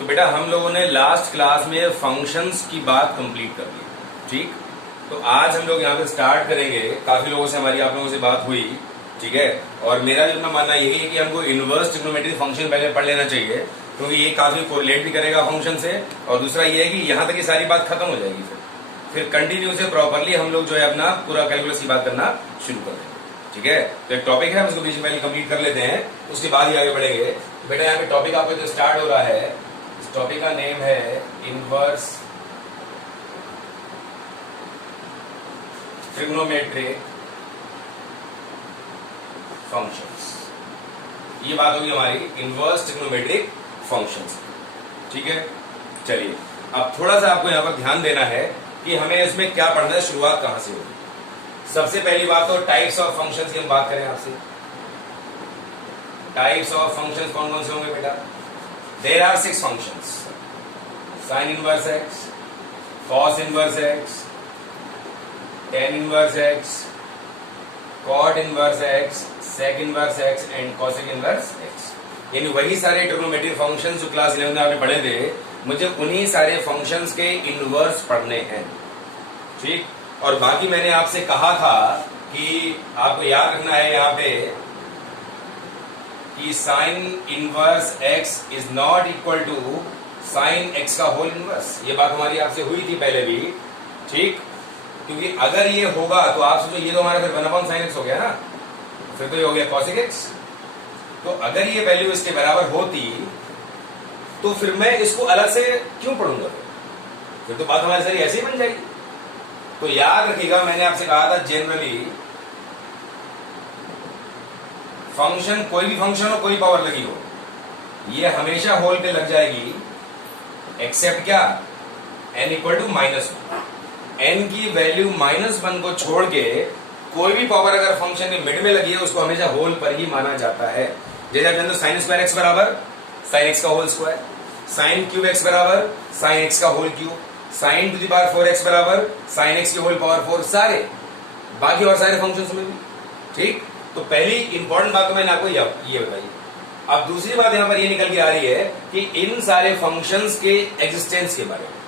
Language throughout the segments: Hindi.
तो बेटा हम लोगों ने लास्ट क्लास में फंक्शंस की बात कंप्लीट कर ली, ठीक। तो आज हम लोग यहाँ पे स्टार्ट करेंगे। काफी लोगों से हमारी आप लोगों से बात हुई, ठीक है। और मेरा जो अपना मानना यही है कि हमको इनवर्स ट्रिग्नोमेट्री फंक्शन पहले पढ़ लेना चाहिए, क्योंकि ये काफी कोरिलेट भी करेगा फंक्शन से। और दूसरा ये है कि यहाँ तक ये सारी बात खत्म हो जाएगी, फिर कंटिन्यू से प्रॉपरली हम लोग जो है अपना पूरा कैलकुलस की बात करना शुरू कर देंगे, ठीक है। तो एक टॉपिक है, हम इसको बीच में पहले कंप्लीट कर लेते हैं, उसके बाद ही आगे बढ़ेंगे। बेटा यहाँ पे टॉपिक आपको जो स्टार्ट हो रहा है, इस टॉपिक का नेम है इनवर्स ट्रिग्नोमेट्रिक फंक्शंस। ये बात होगी हमारी इनवर्स ट्रिग्नोमेट्रिक फंक्शंस, ठीक है। चलिए अब थोड़ा सा आपको यहाँ पर ध्यान देना है कि हमें इसमें क्या पढ़ना है, शुरुआत कहां से होगी। सबसे पहली बात तो टाइप्स ऑफ फंक्शंस की हम बात करें आपसे। टाइप्स ऑफ फंक्शंस कौन कौन से होंगे बेटा? There are 6 functions: sine inverse x, cos inverse x, tan inverse x, cot inverse x, sec inverse x and cosec inverse x. यानी वही सारे ट्रिग्नोमेट्रिक फंक्शंस जो क्लास 11 में आपने पढ़े थे, मुझे उन्हीं सारे फंक्शंस के इनवर्स पढ़ने हैं, ठीक। और बाकी मैंने आपसे कहा था कि आपको याद रखना है यहाँ पे कि sine inverse x is not equal to sine x का होल इनवर्स। ये बात हमारी आपसे हुई थी पहले भी, ठीक। क्योंकि अगर ये होगा तो आप सोचो ये तो हमारा फिर 1/sin x हो गया ना, फिर तो ये हो गया cosec x। तो अगर ये वैल्यू इसके बराबर होती तो फिर मैं इसको अलग से क्यों पढ़ूंगा? फिर तो बात हमारी सारी ऐसे ही बन जाएगी। तो याद रखिएगा, मैंने आपसे कहा था जनरली फंक्शन, कोई भी फंक्शन हो, कोई पावर लगी हो, ये हमेशा होल पे लग जाएगी, एक्सेप्ट क्या? n equal to -1। n की वैल्यू -1 को छोड़ के कोई भी पावर अगर फंक्शन के मिड में लगी है, उसको हमेशा होल पर ही माना जाता है। जैसे आप जानते हो साइन स्क्वायर एक्स बराबर साइन एक्स का whole square, sine cube x बराबर साइन एक्स का whole cube, sine to the power 4x बराबर साइन एक्स की होल पावर 4, सारे बाकी और सारे फंक्शंस में भी, ठीक। तो पहली इंपॉर्टेंट बात तो मैंने आपको ये बताई। अब दूसरी बात यहां पर ये निकल के आ रही है कि इन सारे फंक्शंस के एग्जिस्टेंस के बारे में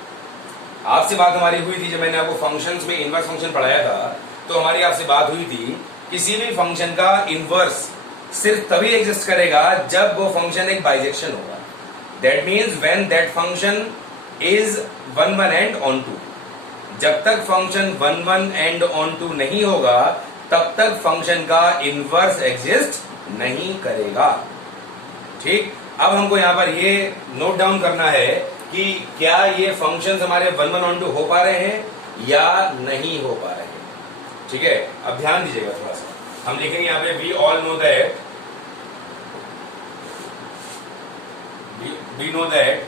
आपसे बात हमारी हुई थी। जब मैंने आपको फंक्शंस में इनवर्स फंक्शन पढ़ाया था, तो हमारी आपसे बात हुई थी किसी भी फंक्शन का इनवर्स सिर्फ तभी एग्जिस्ट करेगा जब वो फंक्शन एक बाइजेक्शन होगा। That means when that function is 1 1 and onto. जब तक फंक्शन 1 1 एंड ऑन टू नहीं होगा, तब तक फंक्शन का इनवर्स एग्जिस्ट नहीं करेगा, ठीक। अब हमको यहां पर ये नोट डाउन करना है कि क्या ये फंक्शंस हमारे 1 1 ऑन टू हो पा रहे हैं या नहीं हो पा रहे हैं, ठीक है। अब ध्यान दीजिएगा थोड़ा सा, हम लिखेंगे यहां पे we all know that, we know that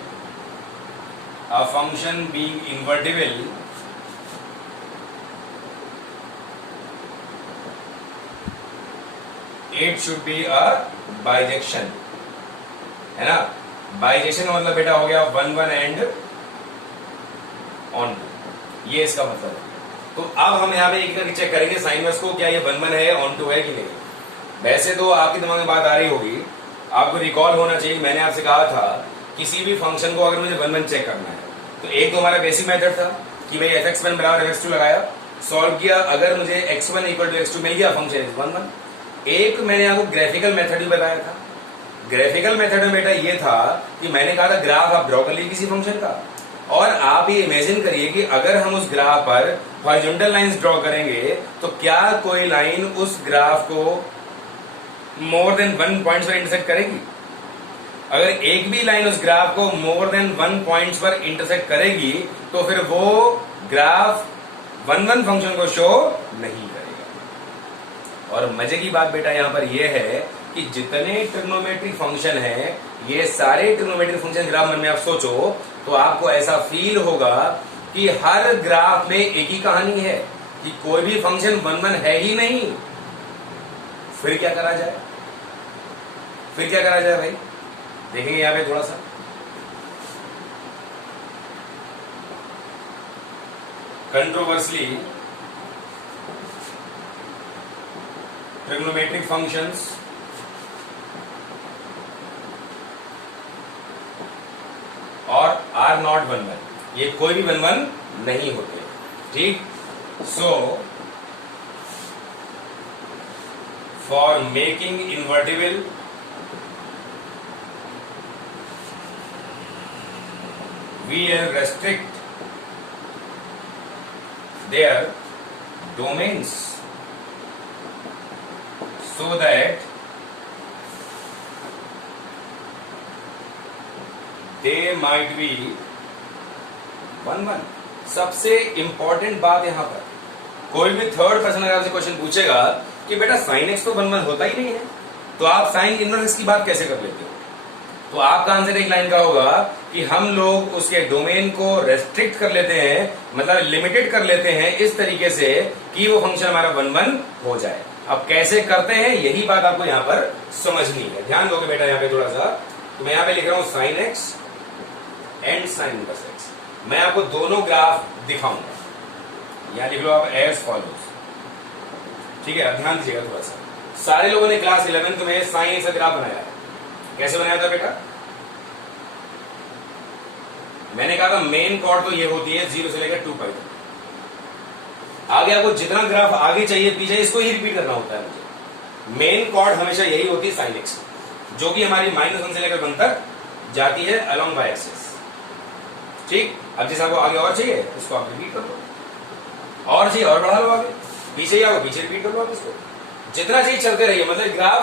a function being invertible it should be a bijection, है ना। बाइजेक्शन का मतलब बेटा हो गया 1 1 एंड ऑन टू, ये इसका मतलब है। तो अब हम यहाँ पे एक करके चेक करेंगे साइन इनवर्स को, क्या ये 1 1 है, ऑन टू है कि नहीं। वैसे तो आपके दिमाग में बात आ रही होगी, आपको रिकॉल होना चाहिए, मैंने आपसे कहा था किसी भी फंक्शन को अगर मुझे 1 1 चेक करना है, तो एक तो हमारा बेसिक मेथड था कि भाई fx1 बराबर fx2 लगाया, सॉल्व किया, अगर मुझे x1 इक्वल टू x2 मिल गया, फंक्शन इज 1 1। एक मैंने आपको ग्राफिकल मेथड भी बताया था। ग्राफिकल मेथड में बेटा ये था कि मैंने कहा था ग्राफ आप ड्रॉ कर लीजिए किसी फंक्शन का, और आप ये इमेजिन करिए कि अगर हम उस ग्राफ पर हॉरिजॉन्टल लाइंस ड्रॉ करेंगे, तो क्या कोई लाइन उस ग्राफ को मोर देन 1 पॉइंट्स पर इंटरसेक्ट करेगी? अगर एक भी लाइन उस ग्राफ को मोर देन 1 पॉइंट्स पर इंटरसेक्ट करेगी, तो फिर वो ग्राफ 1 1 फंक्शन को शो नहीं करेगा। और मजे की बात बेटा यहां पर यह है कि जितने ट्रिग्नोमेट्रिक फंक्शन हैं, ये सारे ट्रिग्नोमेट्रिक फंक्शन ग्राफ मन में आप सोचो तो आपको ऐसा फील होगा कि हर ग्राफ में एक ही कहानी है कि कोई भी फंक्शन 1 1 है ही नहीं। फिर क्या करा जाए, फिर क्या करा जाए भाई? देखेंगे यहां पे थोड़ा सा। कंट्रोवर्सली ट्रिग्नोमेट्रिक फंक्शंस आर नॉट 1 1, ये कोई भी 1 1 नहीं होते, ठीक। So for making invertible we restrict their domains so that they might be 1 1। सबसे इंपॉर्टेंट बात यहां पर, कोई भी थर्ड पर्सन अगर आपसे क्वेश्चन पूछेगा कि बेटा साइन एक्स तो 1 1 होता ही नहीं है, तो आप साइन इनवर्स की बात कैसे कर लेते हो, तो आपका आंसर एक लाइन का होगा कि हम लोग उसके डोमेन को रेस्ट्रिक्ट कर लेते हैं, मतलब लिमिटेड कर लेते हैं इस तरीके से कि वो फंक्शन हमारा 1 1 हो जाए। अब कैसे करते हैं यही बात आपको यहां पर समझनी है, ध्यान दोगे बेटा यहां पे थोड़ा सा। तो मैं यहां पे लिख रहा हूं sine x and sign inverse x, मैं आपको दोनों ग्राफ दिखाऊंगा, यहां लिख लो आप एज फॉलोज, ठीक है। ध्यान दीजिएगा थोड़ा सा, सारे लोगों ने क्लास 11th में साइन एक्स का ग्राफ बनाया है, कैसे बनाया था बेटा? मैंने कहा था मेन कॉर्ड तो ये होती है 0 से लेकर 2 पाई तक। आगे आपको जितना ग्राफ आगे चाहिए पीछे इसको ही रिपीट करना होता है मुझे। मेन कॉर्ड हमेशा यही होती है साइन एक्स, जो कि हमारी -1 से लेकर 1 तक जाती है अलोंग वाई एक्सिस, ठीक। अब जैसे आपको आगे और चाहिए उसको आप रिपीट कर लो, और चाहिए और बढ़ा लो आगे, पीछे ही पीछे रिपीट कर लो आप इसको, जितना चाहिए चलते रहिए। मतलब ग्राफ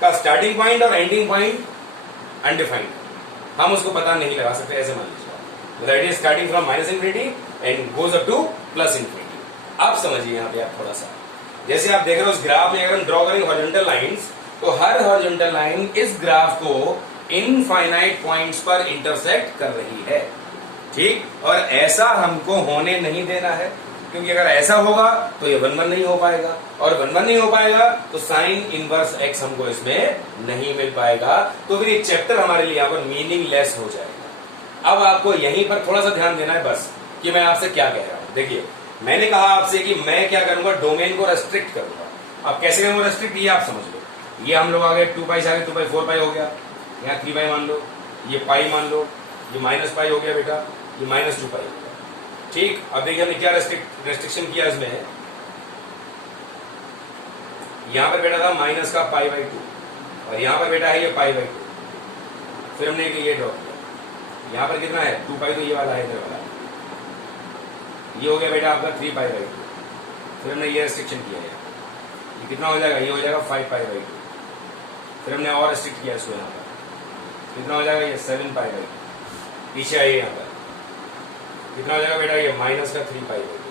का स्टार्टिंग पॉइंट और एंडिंग पॉइंट अनडिफाइंड, हम उसको पता नहीं लगा सकते, ऐसे मान लीजिए it is starting from -∞ and goes up to +∞। अब समझिए यहां पे आप थोड़ा सा, जैसे आप देख रहे हो उस ग्राफ में अगर हम ड्रॉ करेंगे हॉरिजॉन्टल लाइंस, तो हर हॉरिजॉन्टल लाइन इस ग्राफ को इनफाइनाइट पॉइंट्स पर इंटरसेक्ट कर रही है, ठीक। और ऐसा हमको होने नहीं देना है, क्योंकि अगर ऐसा होगा तो ये 1 1 नहीं हो पाएगा, और 1 1 नहीं हो पाएगा तो साइन इनवर्स एक्स हमको इसमें नहीं मिल पाएगा, तो फिर ये चैप्टर हमारे लिए यहां पर मीनिंगलेस हो जाएगा। अब आपको यहीं पर थोड़ा सा ध्यान देना है बस, कि मैं आपसे क्या कह रहा हूं। देखिए मैंने कहा आपसे कि मैं क्या करूंगा, डोमेन को रेस्ट्रिक्ट करूंगा। अब कैसे करूंगा रेस्ट्रिक्ट, ये आप समझ लो। ये हम लोग आगे 2 पाई से आगे 2 पाई 4 पाई हो गया, यहाँ 3 पाई मान लो, ये पाई मान लो, ये -पाई हो गया बेटा, ये -2 पाई हो गया, ठीक। अब देखिए हमने क्या रेस्ट्रिक्शन किया इसमें, यहां पर बेटा था माइनस का π/2, और यहां पर बेटा है ये π/2, फिर हमने ये ड्रॉ किया, यहां पर कितना है 2 पाई, तो ये वाला है इधर वाला, ये हो गया बेटा आपका 3π/2, फिर हमने ये रेस्ट्रिक्शन किया है, ये कितना हो जाएगा, ये हो जाएगा 5π/2, फिर हमने और रेस्ट्रिक्ट किया इसको, यहाँ पर कितना हो जाएगा, ये 7π/2, पीछे आइए यहाँ पर कितना हो जाएगा बेटा, ये -3π/2।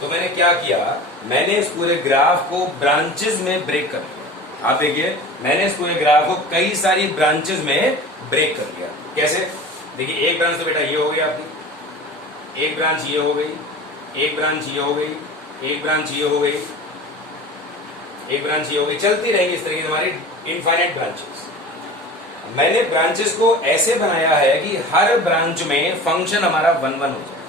तो मैंने क्या किया, मैंने इस पूरे ग्राफ को ब्रांचेस में ब्रेक कर लिया। आप देखिए मैंने इस पूरे ग्राफ को कई सारी ब्रांचेस में ब्रेक कर लिया। कैसे? देखिए एक ब्रांच तो बेटा ये हो गई आपकी, एक ब्रांच ये हो गई, एक ब्रांच ये हो गई, एक ब्रांच ये हो गई, एक ब्रांच ये हो गई, चलती रहेगी इस तरीके से हमारी इनफाइनाइट ब्रांचेस। मैंने ब्रांचेस को ऐसे बनाया है कि हर ब्रांच में फंक्शन हमारा 1 1 हो जाए।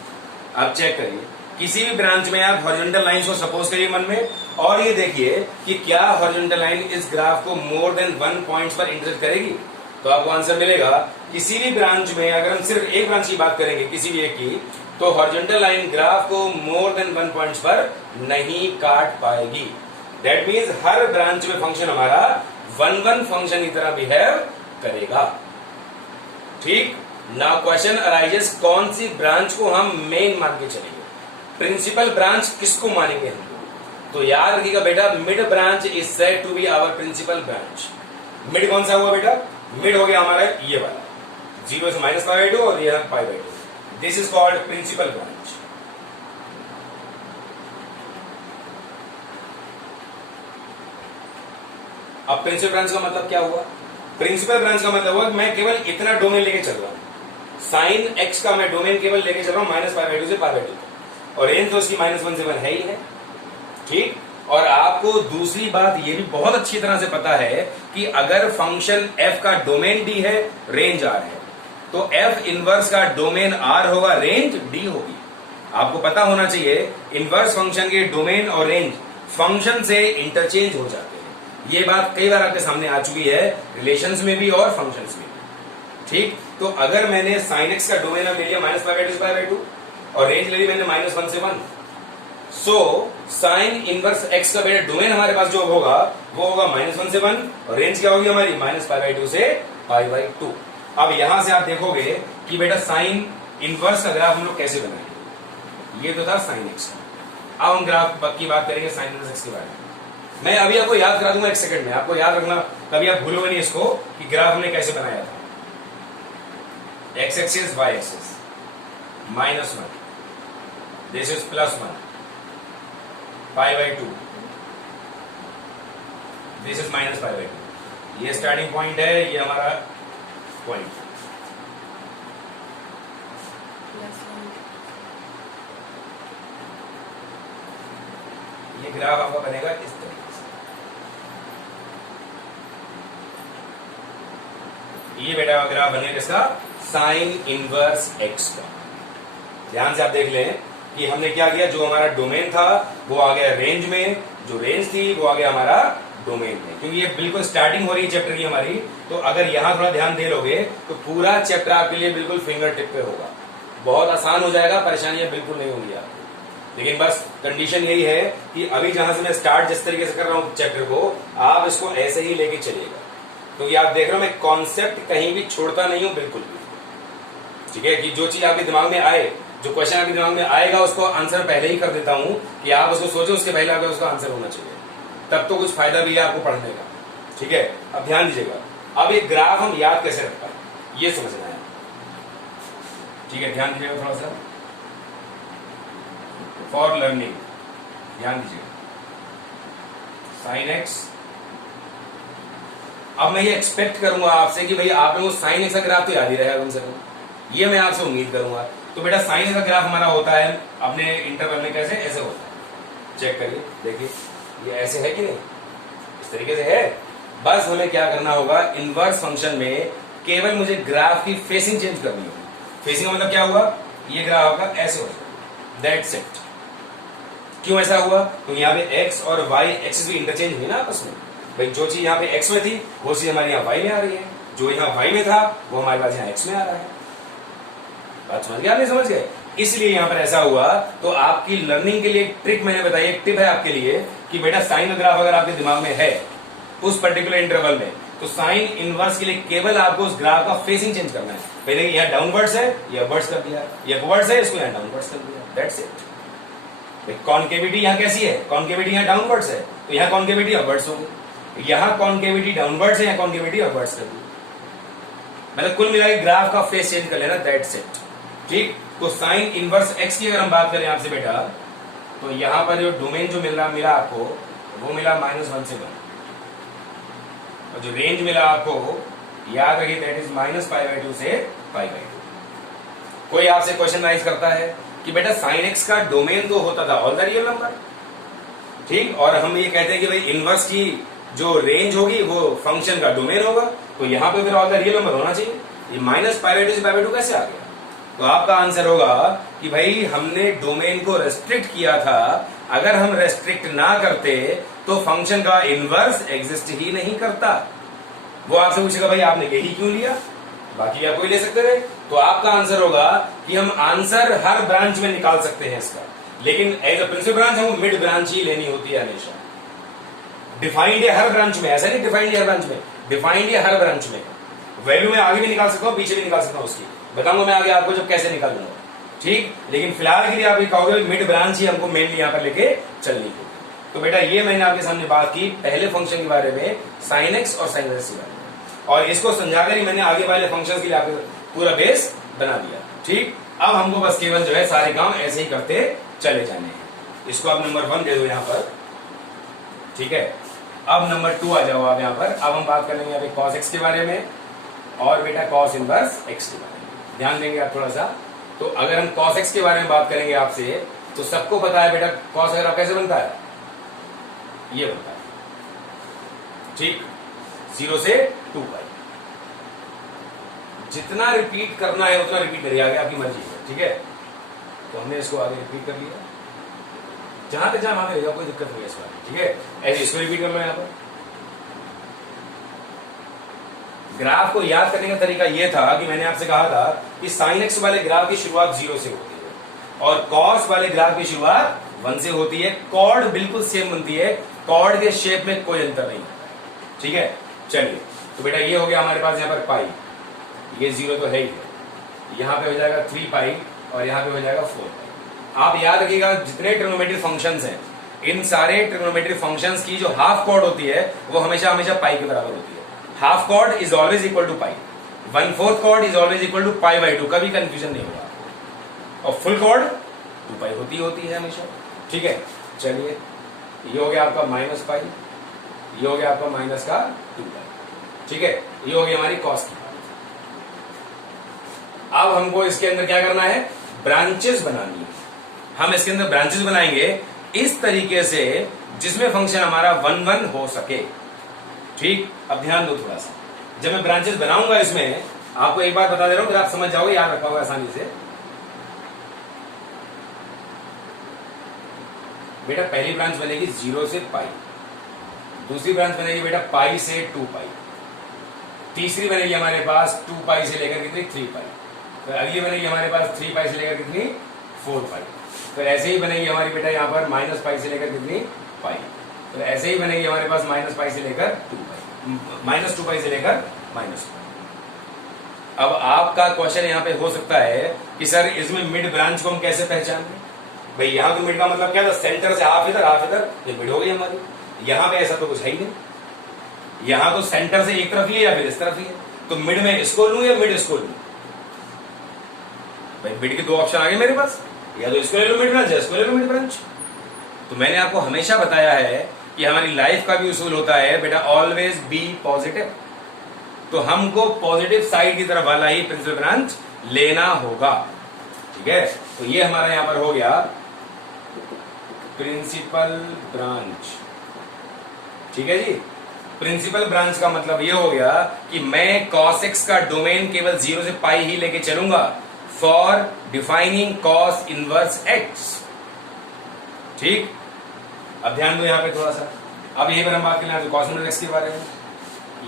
आप चेक करिए, किसी भी ब्रांच में आप हॉरिजॉन्टल लाइन को सपोज करिए मन में, और ये देखिए कि क्या हॉरिजॉन्टल लाइन इस ग्राफ को मोर देन 1 पॉइंट्स पर इंटरसेक्ट करेगी, तो आपको आंसर मिलेगा। किसी भी ब्रांच में अगर हम सिर्फ एक ब्रांच की बात करेंगे, किसी भी एक की, तो हॉरिजॉन्टल लाइन ग्राफ को मोर देन 1 पॉइंट्स पर नहीं काट पाएगी। दैट मीन्स हर ब्रांच में फंक्शन हमारा 1 1 फंक्शन की तरह बिहेव करेगा, ठीक। नाउ क्वेश्चन अराइजेस, कौन सी ब्रांच को हम मेन मान के चलेंगे, प्रिंसिपल ब्रांच किसको मानेंगे हम? तो याद रखिएगा बेटा, mid branch is said to be our principal branch. Mid कौन सा हुआ बेटा? मिड हो गया हमारा ये वाला, 0 से -π/2 और ये π/2, this is called principal branch. अब प्रिंसिपल ब्रांच का मतलब क्या हुआ? प्रिंसिपल ब्रांच का मतलब हुआ कि मैं केवल इतना डोमेन लेके चल रहा हूं, साइन एक्स का मैं डोमेन केवल लेके चल रहा हूं -π/2 से π/2 तक, और रेंज तो इसकी -1 से 1 है ही है, ठीक। और आपको दूसरी बात ये भी बहुत अच्छी तरह से पता है कि अगर फंक्शन f का डोमेन d है, रेंज r है, तो f इनवर्स का डोमेन r होगा, रेंज d होगी। आपको पता होना चाहिए इनवर्स फंक्शन के डोमेन और रेंज फंक्शन से इंटरचेंज हो जाते हैं। ये बात कई बार आपके सामने आ चुकी है, रिलेशंस में भी और फंक्शंस में भी, ठीक, तो अगर मैंने साइन एक्स का डोमेन ले लिया minus pi by to pi by to और रेंज ले ली मैंने -1 से 1, सो साइन इनवर्स एक्स का बेटा डोमेन हमारे पास जो होगा वो होगा -1 से 1 और रेंज क्या होगी हमारी माइनस पाई बाई टू से पाई बाई टू। अब यहां से आप देखोगे कि बेटा साइन इनवर्स का ग्राफ हम लोग कैसे बनाएंगे। ये तो था साइन एक्स का। अब हम ग्राफ की बात करेंगे साइन इनवर्स एक्स के बारे में। मैं अभी आपको याद करा दूंगा 1 सेकंड में, आपको याद रखना, कभी आप भूलोगे नहीं इसको कि ग्राफ हमने कैसे बनाया था। X axis y axis -1, this is +1, pi by two, this is minus pi by two. ये स्टार्टिंग पॉइंट है, ये हमारा पॉइंट। ये ग्राफ आपका बनेगा इस तरीके से। ये बेटा ग्राफ बनेगा इसका साइन इनवर्स एक्स का। ध्यान से आप देख लें कि हमने क्या किया, जो हमारा डोमेन था वो आ गया रेंज में, जो रेंज थी वो आ गया हमारा डोमेन में। क्योंकि ये बिल्कुल स्टार्टिंग हो रही है चैप्टर की हमारी, तो अगर यहां थोड़ा ध्यान दे लोगे तो पूरा चैप्टर आपके लिए बिल्कुल फिंगर टिप पे होगा, बहुत आसान हो जाएगा, परेशानियां बिल्कुल नहीं होंगी आपको। लेकिन बस कंडीशन यही है कि अभी जहां से मैं स्टार्ट जिस तरीके से कर रहा हूं चैप्टर को, आप इसको ऐसे ही लेके चलिएगा, क्योंकि आप देख रहे हो मैं कॉन्सेप्ट कहीं भी छोड़ता नहीं हूं बिल्कुल भी। ठीक है, कि जो चीज आपके दिमाग में आए, जो क्वेश्चन आपके दिमाग में आएगा उसको आंसर पहले ही कर देता हूं कि आप उसको सोचो, उसके पहले आपका उसका आंसर होना चाहिए, तब तो कुछ फायदा भी है आपको पढ़ने का। ठीक है, अब ध्यान दीजिएगा, अब एक ग्राफ हम याद कैसे रखता है ये समझना है। ठीक है, ध्यान दीजिएगा थोड़ा सा फॉर लर्निंग, ध्यान दीजिएगा। साइन एक्स, अब मैं ये एक्सपेक्ट करूंगा आपसे कि भाई आप लोगों को साइन एक्स का ग्राफ तो याद ही रहेगा कम से कम, ये मैं आपसे उम्मीद करूंगा। तो बेटा साइन एक्स का ग्राफ हमारा होता है अपने इंटरवल में कैसे, ऐसे होता है। चेक करिए, देखिए ये ऐसे है कि नहीं, इस तरीके से है। बस हमें क्या करना होगा, इनवर्स फंक्शन में केवल मुझे ग्राफ की फेसिंग चेंज करनी होगी। फेसिंग का मतलब क्या हुआ, ये ग्राफ आपका ऐसे हो जाएगा, दैट्स इट। क्यों ऐसा हुआ, तो यहाँ पे एक्स और वाई एक्सिस भी इंटरचेंज हुई ना आपस में। भाई जो चीज यहाँ पे एक्स में थी वो चीज हमारे यहाँ वाई में आ रही है, जो यहाँ वाई में था वो हमारे पास यहाँ एक्स में आ रहा है। बात समझ गए आप, नहीं समझ गए? इसलिए यहाँ पर ऐसा हुआ। तो आपकी लर्निंग के लिए एक ट्रिक मैंने बताई, एक टिप है आपके लिए कि बेटा साइन ग्राफ अगर आपके दिमाग में है उस पर्टिकुलर इंटरवल में, तो साइन इनवर्स के लिए केवल आपको उस ग्राफ का फेसिंग चेंज करना है। पहले यहाँ डाउनवर्ड्स है, ये अपवर्ड्स कर दिया, ये अपवर्ड्स है, इसको यहाँ डाउनवर्ड्स कर दिया, दैट्स इट। कॉन्केविटी यहाँ कैसी है, कॉन्केविटी यहाँ डाउनवर्ड्स है, तो यहाँ कॉन्केविटी अपवर्ड्स होगी। यहाँ कॉन्केविटी डाउनवर्ड्स है, यहाँ कॉन्केविटी अपवर्ड्स कर दी। मतलब कुल मिलाकर ग्राफ का फेस चेंज कर लेना, दैट्स इट। ठीक, तो साइन इनवर्स एक्स की अगर हम बात करें आपसे बेटा, तो यहां पर जो डोमेन जो मिला आपको वो मिला -1 से 1, और जो रेंज मिला आपको याद रखिए दैट इज -π/2 से π/2। कोई आपसे क्वेश्चन राइज करता है कि बेटा साइन एक्स का डोमेन तो होता था ऑल द रियल नंबर, ठीक, और हम ये कहते हैं कि भाई इनवर्स की जो रेंज होगी वो फंक्शन का डोमेन होगा, तो यहां पे फिर ऑल द रियल नंबर होना चाहिए। ये -π/2 से π/2 कैसे आ गया? तो आपका आंसर होगा कि भाई हमने डोमेन को रेस्ट्रिक्ट किया था, अगर हम रेस्ट्रिक्ट ना करते तो फंक्शन का इनवर्स एग्जिस्ट ही नहीं करता। वो आपसे पूछेगा भाई आपने यही क्यों लिया, बाकी आप कोई ले सकते थे। तो आपका आंसर होगा कि हम आंसर हर ब्रांच में निकाल सकते हैं इसका, लेकिन एज अ प्रिंसिपल ब्रांच हमको मिड ब्रांच ही लेनी होती है हमेशा। डिफाइंड है हर ब्रांच में, ऐसा नहीं डिफाइंड है हर ब्रांच में, डिफाइंड है हर ब्रांच में। वैल्यू में आगे भी निकाल सकता हूं, पीछे भी निकाल सकता हूं, उसकी बताऊंगा मैं आगे आपको जब कैसे निकालूंगा। ठीक, लेकिन फिलहाल के लिए आप ये कहोगे मिड ब्रांच ही हमको मेनली यहां पर लेके चलनी होगी। तो बेटा ये मैंने आपके सामने बात की पहले फंक्शन के बारे में, साइन एक्स और साइन एक्स के बारे में, और इसको समझाकर ही मैंने आगे वाले फंक्शन के लिए आपको पूरा बेस बना दिया। ठीक, अब हमको बस केवल जो है सारे काम ऐसे ही करते चले जाने हैं। इसको आप नंबर 1 दे दो यहां पर, ठीक है। अब नंबर 2 आ जाओ आप यहां पर। अब हम बात करेंगे अभी कॉस एक्स के बारे में और बेटा कॉस इनवर्स एक्स के बारे में, ध्यान देंगे आप थोड़ा सा। तो अगर हम कॉस एक्स के बारे में बात करेंगे आपसे, तो सबको पता है बेटा कॉस अगर आप कैसे बनता है, ये बनता है, ठीक, 0 से 2π। जितना रिपीट करना है उतना रिपीट करिए, आगे आपकी मर्जी है, ठीक है। तो हमने इसको आगे रिपीट कर लिया, जहां तक जहां आगे रहेगा कोई दिक्कत नहीं है इस बार, ठीक है। ऐसे इसको रिपीट कर लो यहां पर, ग्राफ को याद करने का तरीका यह था कि मैंने आपसे कहा था कि साइन एक्स वाले ग्राफ की शुरुआत 0 से होती है और कॉस वाले ग्राफ की शुरुआत 1 से होती है। कॉर्ड बिल्कुल सेम बनती है, कॉर्ड के शेप में कोई अंतर नहीं है। ठीक है, चलिए तो बेटा ये हो गया हमारे पास यहाँ पर पाई, ये 0 तो है ही है, यहाँ पे हो जाएगा 3 पाई और यहाँ पे हो जाएगा 4 पाई। आप याद रखिएगा जितने ट्रिग्नोमेट्रिक फंक्शंस हैं, इन सारे ट्रिग्नोमेट्रिक फंक्शंस की जो हाफ कॉर्ड होती है वो हमेशा हमेशा पाई के बराबर होती है। Half chord is always equal to pi, 1/4 chord is always equal to pi, कभी कंफ्यूजन नहीं होगा। और फुल कॉर्ड 2 पाई होती है हमेशा। ठीक है, चलिए ये हो गया आपका माइनस पाई, ये हो गया आपका माइनस का 2 पाई। ठीक है, ये हो गई हमारी कॉस की। अब हमको इसके अंदर क्या करना है, ब्रांचेस बनानी है। हम इसके अंदर ब्रांचेस बनाएंगे इस तरीके से जिसमें फंक्शन हमारा 1 हो सके। ठीक, अब ध्यान दो थोड़ा सा, जब मैं ब्रांचेस बनाऊंगा इसमें आपको एक बात बता दे रहा हूं, फिर आप समझ जाओगे, याद रखोगे आसानी से। बेटा पहली ब्रांच बनेगी 0 से पाई, दूसरी ब्रांच बनेगी बेटा पाई से 2 पाई, तीसरी बनेगी हमारे पास 2 पाई से लेकर कितनी 3 पाई, फिर अगली बनेगी हमारे पास 3 पाई से लेकर कितनी 4 पाई, फिर ऐसे ही बनेगी हमारी बेटा यहाँ पर माइनस पाई से लेकर कितनी पाई, फिर ऐसे ही बनेगी हमारे पास माइनस पाई से लेकर 2 पाई, माइनस 2 पाई से लेकर माइनस। अब आपका क्वेश्चन यहाँ पे हो सकता है कि सर इसमें मिड ब्रांच को हम कैसे पहचानें। भाई यहाँ तो मिड का मतलब क्या था, सेंटर से हाफ इधर, ये मिड हो गई हमारी। यहाँ पे ऐसा तो कुछ है ही नहीं, यहाँ तो सेंटर से एक तरफ ही है या फिर इस तरफ ही है, तो मिड में इसको लूं या मिड इसको लूं। भाई मिड के 2 ऑप्शन आ गए मेरे पास, या तो इसको ले लो मिड ब्रांच, या इसको ले लो मिड ब्रांच। तो मैंने आपको हमेशा बताया है कि हमारी लाइफ का भी उसूल होता है बेटा ऑलवेज बी पॉजिटिव, तो हमको पॉजिटिव साइड की तरफ वाला ही प्रिंसिपल ब्रांच लेना होगा। ठीक है, तो ये हमारा यहां पर हो गया प्रिंसिपल ब्रांच। ठीक है जी, प्रिंसिपल ब्रांच का मतलब ये हो गया कि मैं cos x का डोमेन केवल 0 से पाई ही लेके चलूंगा for defining cos inverse x। ठीक, अब ध्यान दो यहाँ पे थोड़ा सा, अब यही पर हम बात करें cos इनवर्स x के बारे में।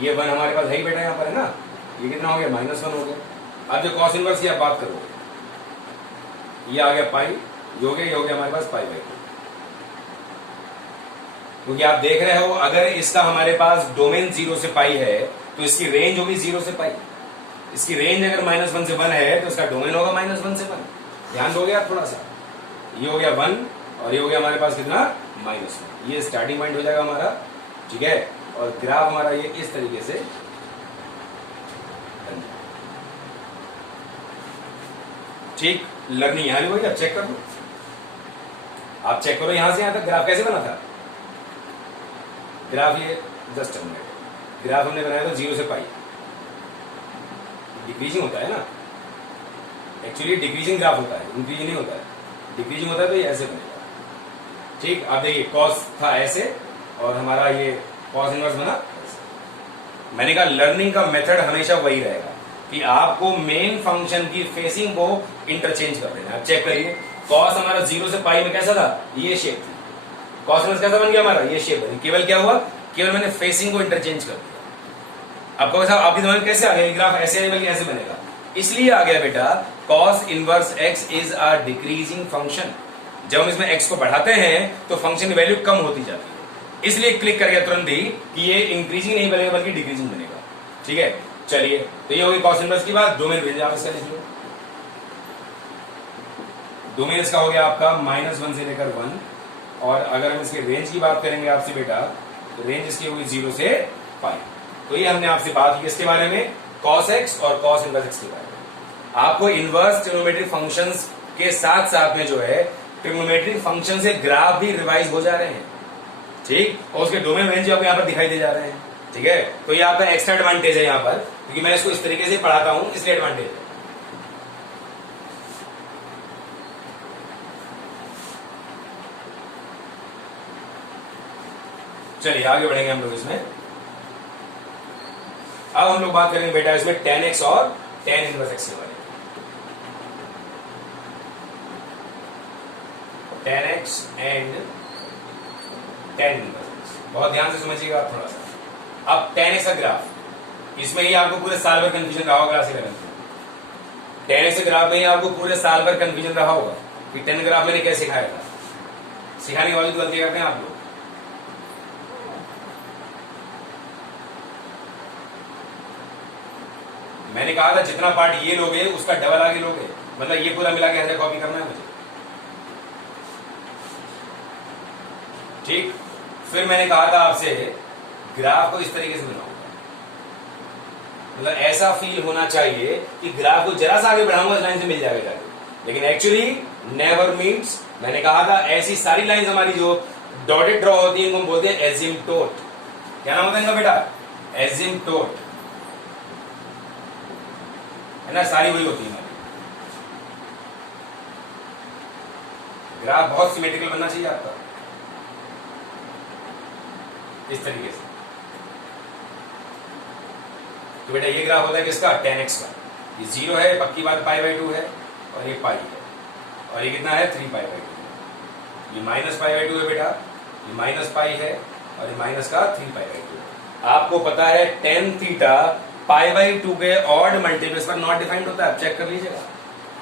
ये 1 हमारे पास है ही बेटा यहाँ पर है ना, ये कितना हो गया -1 हो गया। अब जो cos इनवर्स की आप बात करोगे, ये आ गया पाई, ये हो गया हमारे पास पाई/2, क्योंकि आप देख रहे हो अगर इसका हमारे पास डोमेन 0 से पाई है तो इसकी रेंज होगी 0 से पाई। इसकी रेंज अगर -1 से 1 है तो इसका डोमेन होगा -1 से 1। ध्यान दोगे आप थोड़ा सा, ये हो गया 1 और ये हो गया हमारे पास कितना -1, ये स्टार्टिंग पॉइंट हो जाएगा हमारा। ठीक है, और ग्राफ हमारा ये इस तरीके से बन जाएगा। ठीक, लर्निंग यहां भी हुई, अब चेक कर लो, आप चेक करो यहां से यहां तक ग्राफ कैसे बना था। ग्राफ ये जस्ट ग्राफ हमने बनाया था 0 से पाई, डिक्रीजिंग होता है ना, एक्चुअली डिक्रीजिंग ग्राफ होता है, इंक्रीजिंग नहीं होता है। डिक्रीजिंग होता है तो ये ऐसे बनेगा। ठीक, अब देखिए कॉस था ऐसे और हमारा ये कॉस इनवर्स बना ऐसे। मैंने कहा लर्निंग का मेथड हमेशा वही रहेगा कि आपको मेन फंक्शन की फेसिंग को इंटरचेंज कर देना। आप चेक करिए, कॉस हमारा 0 से पाई में कैसा था, ये शेप थी, कॉस इनवर्स कैसा बन गया हमारा, ये शेप बनी। केवल क्या हुआ, केवल मैंने फेसिंग को इंटरचेंज कर दिया। आपको साहब आपकी दिमाग में कैसे आ गया, ग्राफ ऐसे आएगा कि ऐसे बनेगा, इसलिए आ गया बेटा cos inverse x is a decreasing function. जब हम इसमें x को बढ़ाते हैं तो फंक्शन की वैल्यू कम होती जाती है, इसलिए क्लिक कर गया तुरंत ही कि ये इंक्रीजिंग नहीं बनेगा बल्कि डिक्रीजिंग बनेगा। ठीक है, चलिए तो ये होगी cos इनवर्स की बात। डोमेन रेंज आप इसका लिख लो, डोमेन इसका हो गया आपका -1 से लेकर 1, और अगर हम इसके रेंज की बात करेंगे आपसे बेटा तो रेंज इसकी होगी 0 से पाई। तो ये हमने आपसे बात की इसके बारे में, cos x और cos इनवर्स x के बारे में। आपको इनवर्स ट्रिग्नोमेट्रिक फंक्शंस के साथ साथ में जो है ट्रिग्नोमेट्रिक फंक्शन से ग्राफ भी रिवाइज हो जा रहे हैं। ठीक, और उसके डोमेन रेंज आपको यहाँ पर दिखाई दे जा रहे हैं। ठीक है, तो ये आपका एक्स्ट्रा एडवांटेज है यहाँ पर, क्योंकि मैं इसको इस तरीके से पढ़ाता हूं इसलिए एडवांटेज है। चलिए आगे बढ़ेंगे हम लोग इसमें। अब हम लोग बात करेंगे बेटा इसमें tan x और tan इनवर्स x के बारे में। tan x and tan inverse x, बहुत ध्यान से समझिएगा आप थोड़ा सा। अब tan x का ग्राफ, इसमें ही आपको पूरे साल भर कंफ्यूजन रहा होगा क्लास 11 में। 10x ग्राफ में ही आपको पूरे साल भर कंफ्यूजन रहा होगा कि 10 ग्राफ मैंने कैसे सिखाया था। सिखाने के बावजूद गलती करते हैं आप लोग। मैंने कहा था जितना पार्ट ये लोगे उसका डबल आगे लोगे, मतलब ये पूरा मिला के 100 कॉपी करना है मुझे, ठीक। फिर मैंने कहा था आपसे ग्राफ को इस तरीके से बनाओ, मतलब ऐसा फील होना चाहिए कि ग्राफ को जरा सा आगे बढ़ाऊंगा इस लाइन से मिल जाएगा जाके, लेकिन एक्चुअली नेवर मीन्स। मैंने कहा था ऐसी सारी लाइंस हमारी जो डॉटेड ड्रॉ होती है इनको हम बोलते हैं एजिम्पटोट। क्या नाम होता है इनका बेटा? एजिम्पटोट, है ना, सारी वही होती है हमारी। ग्राफ बहुत सिमेट्रिकल बनना चाहिए आपका इस तरीके से। तो बेटा ये ग्राफ होता है किसका? 10x का। ये 0 है, पक्की बात, π/2 है, और ये पाई है, और ये कितना है? 3π/2। ये -π/2 है बेटा, ये -π है, और ये माइनस का 3π/2 है। आपको पता है tan थीटा π/2 के ऑड मल्टीपल्स पर नॉट डिफाइंड होता है, आप चेक कर लीजिएगा।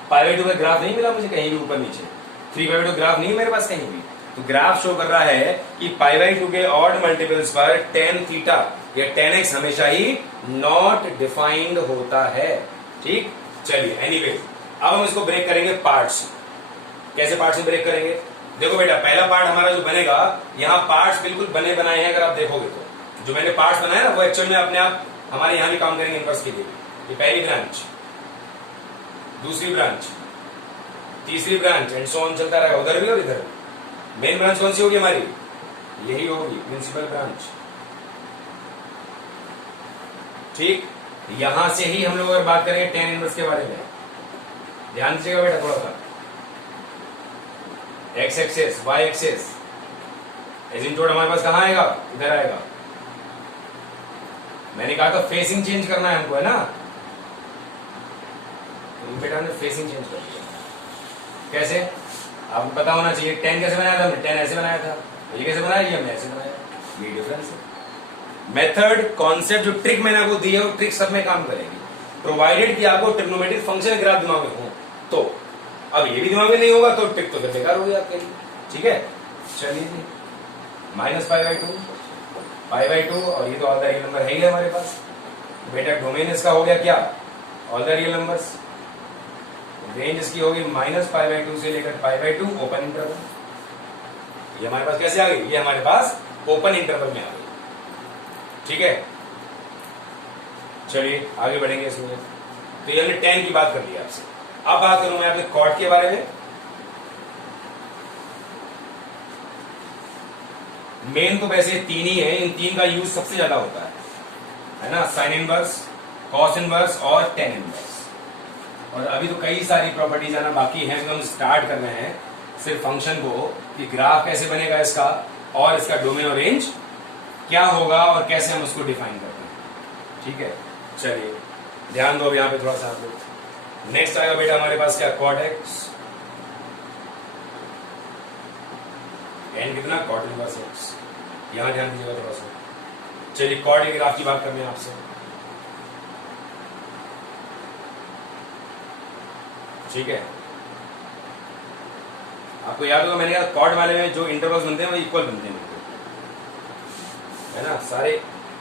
π/2 का ग्राफ नहीं मिला मुझे कहीं भी ऊपर नीचे, 3/2 ग्राफ नहीं मेरे पास कहीं भी। तो ग्राफ शो कर रहा है कि π/2 के ऑड मल्टीपल्स पर tan थीटा या tan x हमेशा ही नॉट डिफाइंड होता है, ठीक। चलिए एनीवेज अब हम इसको ब्रेक करेंगे पार्ट्स। कैसे पार्ट्स में ब्रेक करेंगे? देखो बेटा पहला पार्ट हमारा जो बनेगा, यहाँ पार्ट्स बिल्कुल बने बनाए हैं, अगर आप देखोगे तो जो मैंने पार्ट्स बनाए ना वो एक्चुअल में अपने आप हमारे यहाँ भी काम करेंगे इनवर्स के लिए। ये पहली ब्रांच, दूसरी ब्रांच, तीसरी ब्रांच एंड सो ऑन चलता रहेगा, उधर भी और इधर। मेन ब्रांच कौन सी होगी हमारी? यही होगी प्रिंसिपल ब्रांच, ठीक। यहां से ही हम लोग अगर बात करेंगे tan इनवर्स के बारे में, ध्यान दीजिएगा बेटा थोड़ा सा। x एक्सेस, y एक्सेस, एजिम्पटोट हमारे पास कहां आएगा? इधर आएगा। मैंने कहा था फेसिंग चेंज करना है हमको, है ना। तो बेटा हमने फेसिंग चेंज कर दिया। कैसे? आपको पता होना चाहिए। tan कैसे बनाया था हमने? tan ऐसे बनाया था। ये कैसे बनाया? ये हमने ऐसे बनाया। ये डिफरेंस है। मेथड, कॉन्सेप्ट, जो ट्रिक मैंने आपको दी है वो ट्रिक सब में काम करेगी, प्रोवाइडेड कि आपको ट्रिग्नोमेट्रिक फंक्शन ग्राफ दिमाग में हो। तो अब ये भी दिमाग में नहीं होगा तो ट्रिक तो फिर बेकार होगी आपके लिए, ठीक है। चलिए जी, -π/2, π/2, और ये तो ऑल द रियल नंबर है ही हमारे पास। बेटा डोमेन इसका हो गया क्या? All the real numbers. Range इसकी होगी -π/2 से लेकर π/2, ओपन इंटरवल। ये हमारे पास कैसे आ गई? ये हमारे पास ओपन इंटरवल में आ गई, ठीक है। चलिए आगे बढ़ेंगे इसमें। तो ये हमने tan की बात कर ली आपसे। अब बात करूं मैं आपके कॉट के बारे में। मेन तो वैसे 3 ही है, इन 3 का यूज सबसे ज्यादा होता है ना, साइन इनवर्स, कॉस इनवर्स और tan इनवर्स। और अभी तो कई सारी प्रॉपर्टीज आना बाकी हैं, तो हम स्टार्ट कर रहे हैं सिर्फ फंक्शन को कि ग्राफ कैसे बनेगा इसका, और इसका डोमेन और रेंज क्या होगा और कैसे हम उसको डिफाइन करते हैं, ठीक है। चलिए ध्यान दो अब यहाँ पे थोड़ा सा आप लोग। नेक्स्ट आएगा बेटा हमारे पास क्या? कॉट एक्स, एन कितना? Cot inverse x. यहां ध्यान दीजिएगा थोड़ा सा। चलिए कॉट के ग्राफ की बात करनी है आपसे, ठीक है। आपको याद होगा मैंने कहा कॉट वाले में जो इंटरवल्स बनते हैं वो इक्वल बनते हैं, है ना। सारे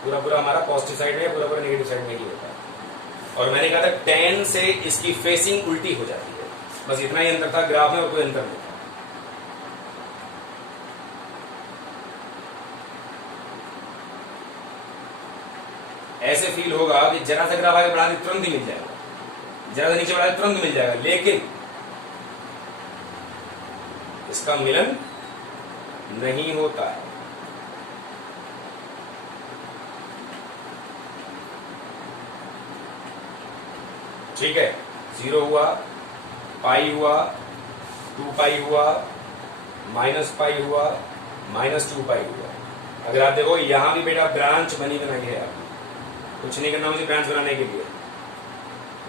पूरा हमारा पॉजिटिव साइड में, पूरा नेगेटिव साइड में ही होता है। और मैंने कहा था tan से इसकी फेसिंग उल्टी हो जाती है, बस इतना ही अंतर था ग्राफ में, और कोई अंतर नहीं था। ऐसे फील होगा कि जरा सा ग्राफ आगे बढ़ा दे तुरंत ही मिल जाएगा, जरा सा नीचे बढ़ा दे तुरंत मिल जाएगा, लेकिन इसका मिलन नहीं होता है। ठीक है, 0 हुआ, पाई हुआ, 2 पाई हुआ, -π हुआ, -2 पाई हुआ। अगर आप देखो यहां भी बेटा ब्रांच बनी बनाई है, आपको कुछ नहीं करना मुझे ब्रांच बनाने के लिए।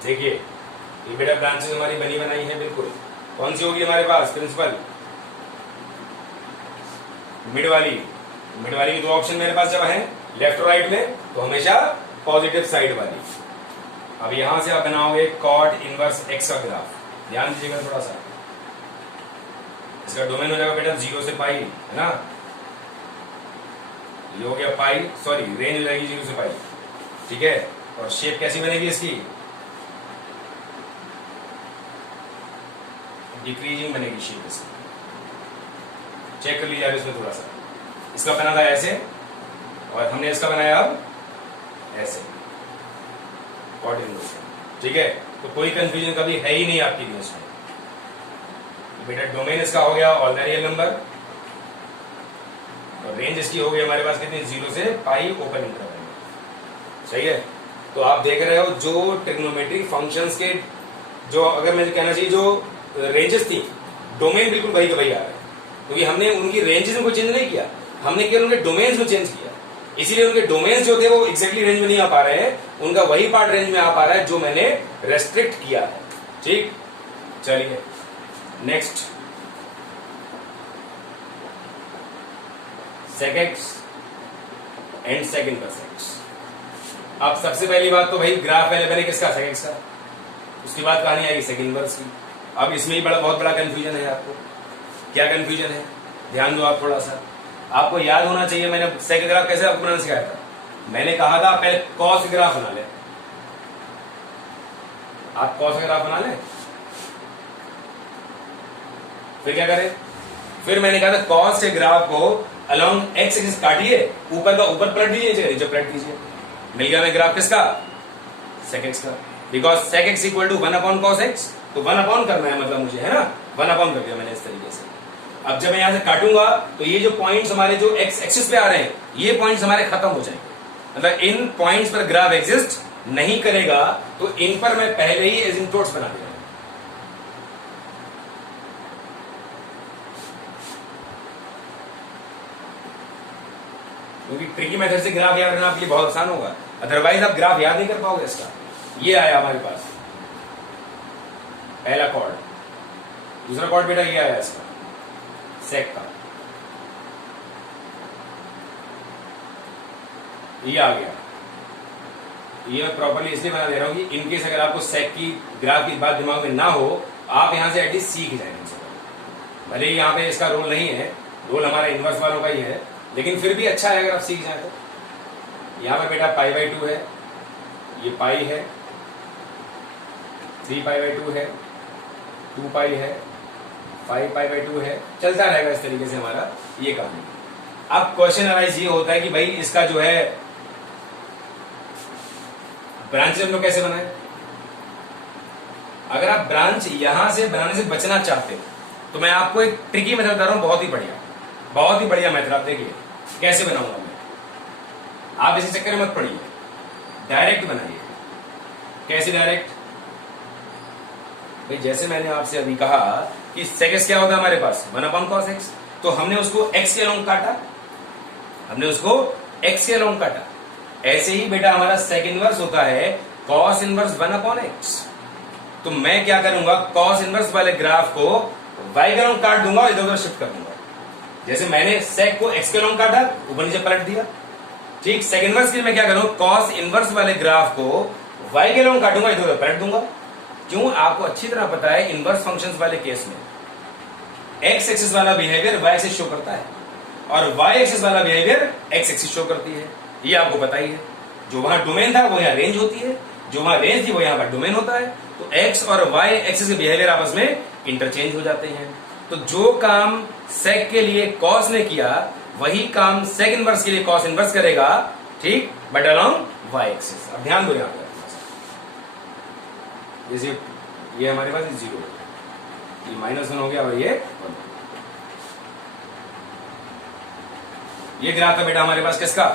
देखिए ये बेटा ब्रांचेस हमारी बनी बनाई है बिल्कुल। कौन सी होगी हमारे पास? प्रिंसिपल, मिड वाली। मिड वाली की 2 ऑप्शन मेरे पास जब है लेफ्ट और राइट में, तो हमेशा पॉजिटिव साइड वाली। अब यहां से आप बनाओगे कॉट इनवर्स एक्स का ग्राफ, ध्यान दीजिएगा थोड़ा सा। इसका डोमेन हो जाएगा बेटा 0 से पाई, है ना, ये हो गया पाई, सॉरी रेंज हो जाएगी 0 से पाई, ठीक है। और शेप कैसी बनेगी इसकी, डिक्रीजिंग बनेगी शेप इसकी। चेक कर लीजिए इसमें थोड़ा सा, इसका बना था ऐसे और हमने इसका बनाया अब ऐसे, कॉट इनवर्स, ठीक है। तो कोई कंफ्यूजन कभी है ही नहीं आपकी भी उसमें। बेटा डोमेन इसका हो गया ऑल रियल नंबर और रेंज इसकी हो गई हमारे पास कितनी, 0 से पाई ओपन इंटरवल, सही है। तो आप देख रहे हो जो ट्रिग्नोमेट्रिक फंक्शंस के जो, अगर मैं कहना चाहिए जो रेंजेस थी, डोमेन बिल्कुल वही का वही आ रहा है, क्योंकि हमने उनकी रेंजेस में कोई चेंज नहीं किया, हमने केवल उनके डोमेन्स में चेंज किया। इसीलिए उनके डोमेन्स जो थे वो एग्जैक्टली रेंज में नहीं आ पा रहे हैं, उनका वही पार्ट रेंज में आ पा रहा है जो मैंने रेस्ट्रिक्ट किया है, ठीक। चलिए next, sec x and sec inverse x। अब सबसे पहली बात तो भाई ग्राफ पहले बने किसका, sec x का, उसके बाद कहानी आएगी sec इनवर्स की। अब इसमें ही बहुत बड़ा कंफ्यूजन है आपको। क्या कंफ्यूजन है, ध्यान दो आप थोड़ा सा, आपको याद होना चाहिए। मैंने sec ग्राफ कैसे आपको बनाना सिखाया था, मैंने कहा था पहले cos ग्राफ बना ले, आप cos ग्राफ बना ले, फिर क्या करें, फिर मैंने कहा था cos के ग्राफ को अलोंग एक्स एक्सिस काटिए, ऊपर का ऊपर पलट दीजिए, नीचे पलट दीजिए, मिल गया मैं ग्राफ किसका, sec x का। Because sec x equal to 1 upon cos x, तो 1 अपॉन करना है मतलब मुझे, है ना, 1 अपॉन कर दिया मैंने इस तरीके से। अब जब मैं यहां से काटूंगा तो ये जो पॉइंट्स हमारे जो एक्स एक्सिस पे आ रहे हैं, ये पॉइंट्स हमारे खत्म हो जाएंगे, मतलब इन पॉइंट्स पर ग्राफ एग्जिस्ट नहीं करेगा, तो इन पर मैं पहले ही एसिम्पटोट्स बना दिया। क्योंकि ट्रिकी मेथड से ग्राफ याद करना आपके लिए बहुत आसान होगा, अदरवाइज आप ग्राफ याद नहीं कर पाओगे इसका। ये आया हमारे पास पहला कॉर्ड, दूसरा कॉर्ड बेटा ये आया इसका सेक का, ये आ गया। ये मैं प्रॉपर्ली इसलिए बना दे रहा हूं कि इनकेस अगर आपको सेक की ग्राफ की बात दिमाग में ना हो, आप यहां से एटलीस्ट सीख जाए। भले ही यहां पे इसका रोल नहीं है, रोल हमारा इनवर्स वालों का ही है, लेकिन फिर भी अच्छा है अगर आप सीख जाए तो। यहां पर बेटा पाई बाई 2 है, ये पाई है, 3 पाई बाई 2 है, 2 पाई है, 5 पाई बाई 2 है, चलता रहेगा इस तरीके से हमारा ये काम। अब क्वेश्चन अराइज ये होता है कि भाई इसका जो है ब्रांच हम लोग कैसे बनाए। अगर आप ब्रांच यहां से बनाने से बचना चाहते हो तो मैं आपको एक ट्रिकी मेथड बता रहा हूं, बहुत ही बढ़िया मेथड। आप देखिए कैसे बनाऊंगा मैं, आप इसी चक्कर में मत पड़िए, डायरेक्ट बनाइए। कैसे डायरेक्ट, भाई जैसे मैंने आपसे अभी कहा कि sec x क्या होता है हमारे पास 1 अपॉन cos x, तो हमने उसको x के अलोंग काटा, ऐसे ही बेटा हमारा sec इनवर्स होता है cos इनवर्स 1 अपॉन x। तो मैं क्या करूंगा, cos इनवर्स वाले ग्राफ को y के अलोंग काट दूंगा और इधर उधर शिफ्ट कर दूंगा। जैसे मैंने sec को x के अलोंग काटा, ऊपर नीचे पलट दिया, ठीक। sec इनवर्स के लिए मैं क्या करूं, cos इनवर्स वाले ग्राफ को y के अलोंग काटूंगा, इधर उधर पलट दूंगा। क्यों, आपको अच्छी तरह पता है इनवर्स फंक्शंस वाले केस में x एक्सिस वाला बिहेवियर y एक्सिस शो करता है और y एक्सिस वाला बिहेवियर x एक्सिस शो करती है, ये आपको पता ही है। जो वहां डोमेन था वो यहाँ रेंज होती है, जो वहां रेंज थी वो यहाँ पर डोमेन होता है। तो x और y एक्सिस के बिहेवियर आपस में इंटरचेंज हो जाते हैं। तो जो काम sec के लिए cos ने किया, वही काम sec इनवर्स के लिए cos इनवर्स करेगा, ठीक, बट अलोंग y एक्सिस। अब ध्यान दो, यहाँ पर जैसे ये हमारे पास 0 है, ये -1 हो गया और ये 1। ये ग्राफ था बेटा हमारे पास किसका,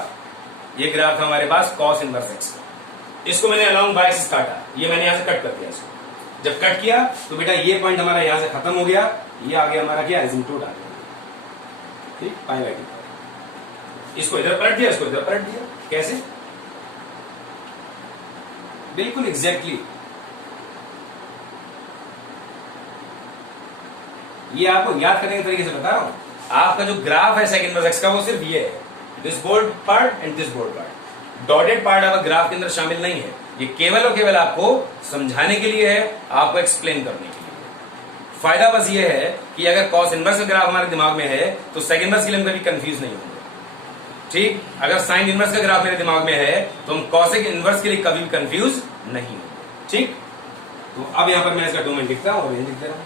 ये ग्राफ था हमारे पास cos इनवर्स x का। इसको मैंने अलोंग y एक्सिस काटा, ये मैंने यहां से कट कर दिया इसको। जब कट किया तो बेटा ये पॉइंट हमारा यहां से खत्म हो गया, ये आ गया हमारा क्या, एसिम्पटोट आ गया, ठीक, पाई बाई 2। इसको इधर पलट दिया, इसको इधर पलट दिया। कैसे, बिल्कुल एग्जैक्टली ये आपको याद करने के तरीके से बता रहा हूं। आपका जो ग्राफ है sec इनवर्स x का वो सिर्फ ये है, this bold part and this bold part. Dotted part आपका ग्राफ के अंदर शामिल नहीं है, ये केवल और केवल आपको समझाने के लिए है, आपको एक्सप्लेन करने के लिए। फायदा बस ये है कि अगर कॉस इनवर्स का ग्राफ हमारे दिमाग में है तो सेकंड इनवर्स के लिए हम कभी कंफ्यूज नहीं होंगे। ठीक, अगर साइन इनवर्स का ग्राफ मेरे दिमाग में है तो हम कॉसेक इनवर्स के लिए कभी भी कंफ्यूज नहीं होंगे। ठीक, तो अब यहां पर मैं इसका डोमेन लिखता हूं और रेंज लिख दे रहा हूं।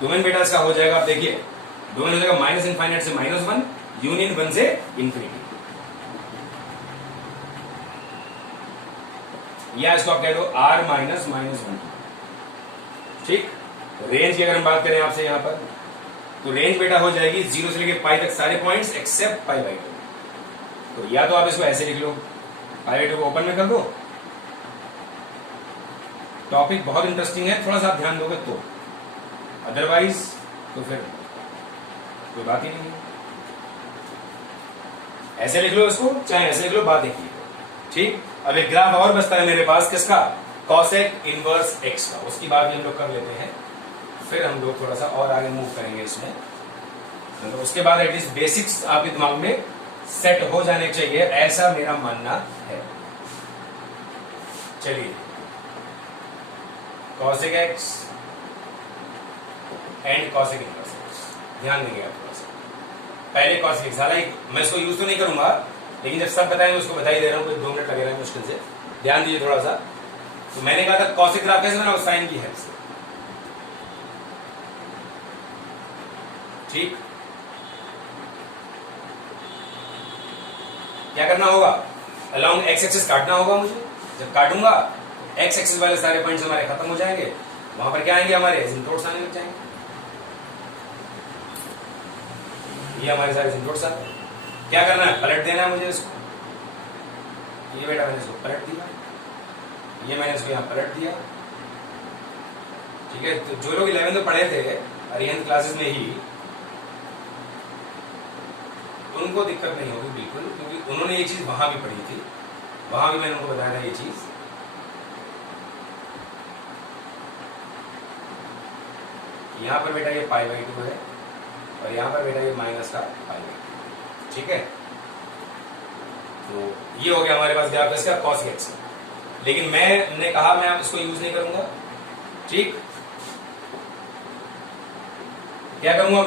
डोमेन बेटा इसका हो जाएगा, आप देखिए डोमेन हो जाएगा माइनस इनफाइनाइट से -1 यूनियन 1 से इंफिनिटी, या इसको आप कह दो r माइनस -1। ठीक, रेंज की अगर हम बात करें आपसे यहां पर, तो रेंज बेटा हो जाएगी 0 से लेके पाई तक सारे पॉइंट्स एक्सेप्ट पाई/2। तो या तो आप इसको ऐसे लिख लो, पाई/2 को ओपन में कर दो। टॉपिक बहुत इंटरेस्टिंग है, थोड़ा सा आप ध्यान दोगे तो, अदरवाइज तो फिर कोई बात ही नहीं है। ऐसे लिख लो इसको, चाहे ऐसे लिख लो, बात एक ही है। ठीक, अब एक ग्राफ और बचता है मेरे पास, किसका? कॉसेक इनवर्स x का, उसकी बात भी हम लोग कर लेते हैं, फिर हम लोग थोड़ा सा और आगे मूव करेंगे इसमें। तो उसके बाद एटलीस्ट बेसिक्स आपके दिमाग में सेट हो जाने चाहिए, ऐसा मेरा मानना है। चलिए, cosec x and cosec inverse x, ध्यान देंगे आप थोड़ा सा। पहले कॉसेक x, हालांकि मैं इसको यूज तो नहीं करूंगा, लेकिन जब सब बताएंगे उसको बता ही दे रहा हूं, कोई 2 मिनट लगेगा मुश्किल से, ध्यान दीजिए थोड़ा सा। तो मैंने कहा था कॉसेक ग्राफ कैसे बनाओ? साइन की हेल्प से। ठीक, क्या करना होगा? अलोंग एक्स एक्सिस काटना होगा मुझे। जब काटूंगा एक्स एक्सिस वाले सारे पॉइंट्स हमारे खत्म हो जाएंगे, वहां पर क्या आएंगे? हमारे एसिम्प्टोट्स आने लग जाएंगे। ये हमारे सारे एसिम्प्टोट्स आते हैं। क्या करना है? पलट देना है मुझे इसको। ये बेटा मैंने इसको पलट दिया, ये मैंने इसको यहां पलट दिया। ठीक है, तो जो लोग 11th में पढ़े थे अरिहंत क्लासेस में ही, उनको दिक्कत नहीं होगी बिल्कुल, क्योंकि उन्होंने ये चीज वहां भी पढ़ी थी, वहां भी मैंने उनको बताया था ये चीज। यहां पर बेटा ये पाई/2 है और यहां पर बेटा ये माइनस का पाई/2। ठीक है, तो ये हो गया हमारे पास ग्राफ इसका कॉसेक एक्स। लेकिन मैंने कहा मैं उसको यूज नहीं करूंगा। ठीक, क्या करूंगा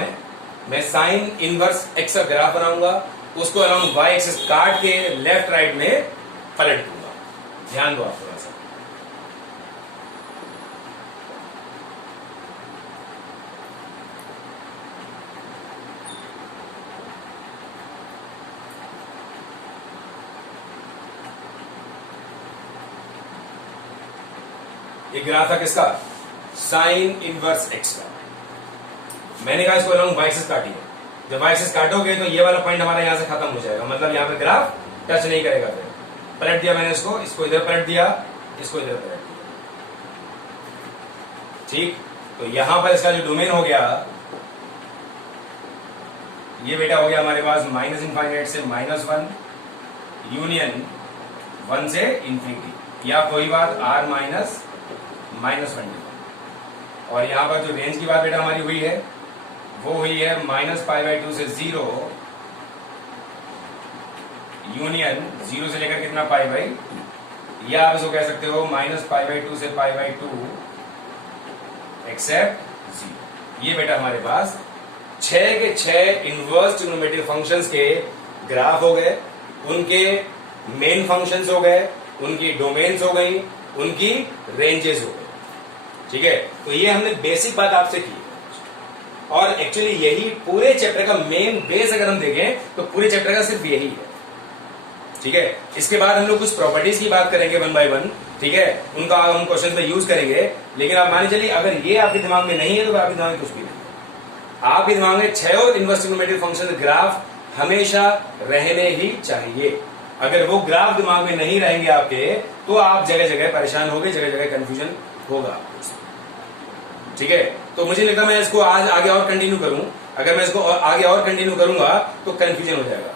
मैं साइन इनवर्स एक्स का ग्राफ बनाऊंगा, उसको अराउंड वाई एक्सिस काट के लेफ्ट राइट में पलट दूंगा। ध्यान दो आप थोड़ा सा। ये ग्राफ था किसका? साइन इनवर्स एक्स का। मैंने कहा इसको अराउंड वाई एक्सिस काटिए। जब वाई एक्सिस काटोगे तो ये वाला पॉइंट हमारा यहां से खत्म हो जाएगा, मतलब यहां पे ग्राफ टच नहीं करेगा। फिर पलट दिया मैंने इसको इधर पलट दिया, इसको इधर पलट दिया। ठीक, तो यहां पर इसका जो डोमेन हो गया, ये बेटा हो गया हमारे पास माइनस इनफाइनाइट से -1 यूनियन 1 से इंफिनिटी, या कोई बात r माइनस -1। और यहां पर जो रेंज की बात बेटा हमारी हुई है वो हुई है -π/2 से 0 यूनियन 0 से लेकर कितना π/2, या आप इसको कह सकते हो -π/2 से π/2 एक्सेप्ट 0। ये बेटा हमारे पास 6 के 6 इनवर्स ट्रिग्नोमेट्रिक फंक्शंस के ग्राफ हो गए, उनके मेन फंक्शंस हो गए, उनकी डोमेन्स हो गई, उनकी रेंजेस हो गई। ठीक है, तो ये हमने बेसिक बात आपसे की, और एक्चुअली यही पूरे चैप्टर का मेन बेस अगर हम देखें तो पूरे चैप्टर का सिर्फ यही है। ठीक है, इसके बाद हम लोग कुछ प्रॉपर्टीज की बात करेंगे 1 by 1। ठीक है, उनका हम क्वेश्चन में यूज करेंगे, लेकिन आप मान चलिए अगर ये आपके दिमाग में नहीं है तो आपके दिमाग में कुछ भी नहीं है। आपके दिमाग में 6 इनवर्स ट्रिग्नोमेट्रिक फंक्शन ग्राफ हमेशा रहने ही चाहिए। अगर वो ग्राफ दिमाग में नहीं रहेंगे आपके, तो आप जगह जगह परेशान होंगे, जगह जगह कंफ्यूजन होगा। ठीक है, तो मुझे लगता है मैं इसको आज आगे और कंटिन्यू करूं। अगर मैं इसको आगे और कंटिन्यू करूंगा तो कंफ्यूजन हो जाएगा।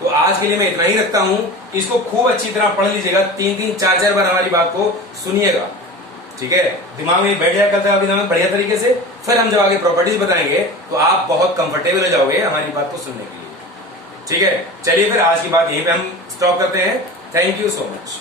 तो आज के लिए मैं इतना ही रखता हूं, इसको खूब अच्छी तरह पढ़ लीजिएगा, 3-3, 4-4 बार हमारी बात को सुनिएगा। ठीक है, दिमाग में बैठ जाया करता है अभी दिमाग बढ़िया तरीके से। फिर हम जब आगे प्रॉपर्टीज बताएंगे तो आप बहुत कंफर्टेबल हो जाओगे हमारी बात को सुनने के लिए। ठीक है, चलिए फिर आज की बात यहीं पे हम स्टॉप करते हैं। Thank you so much.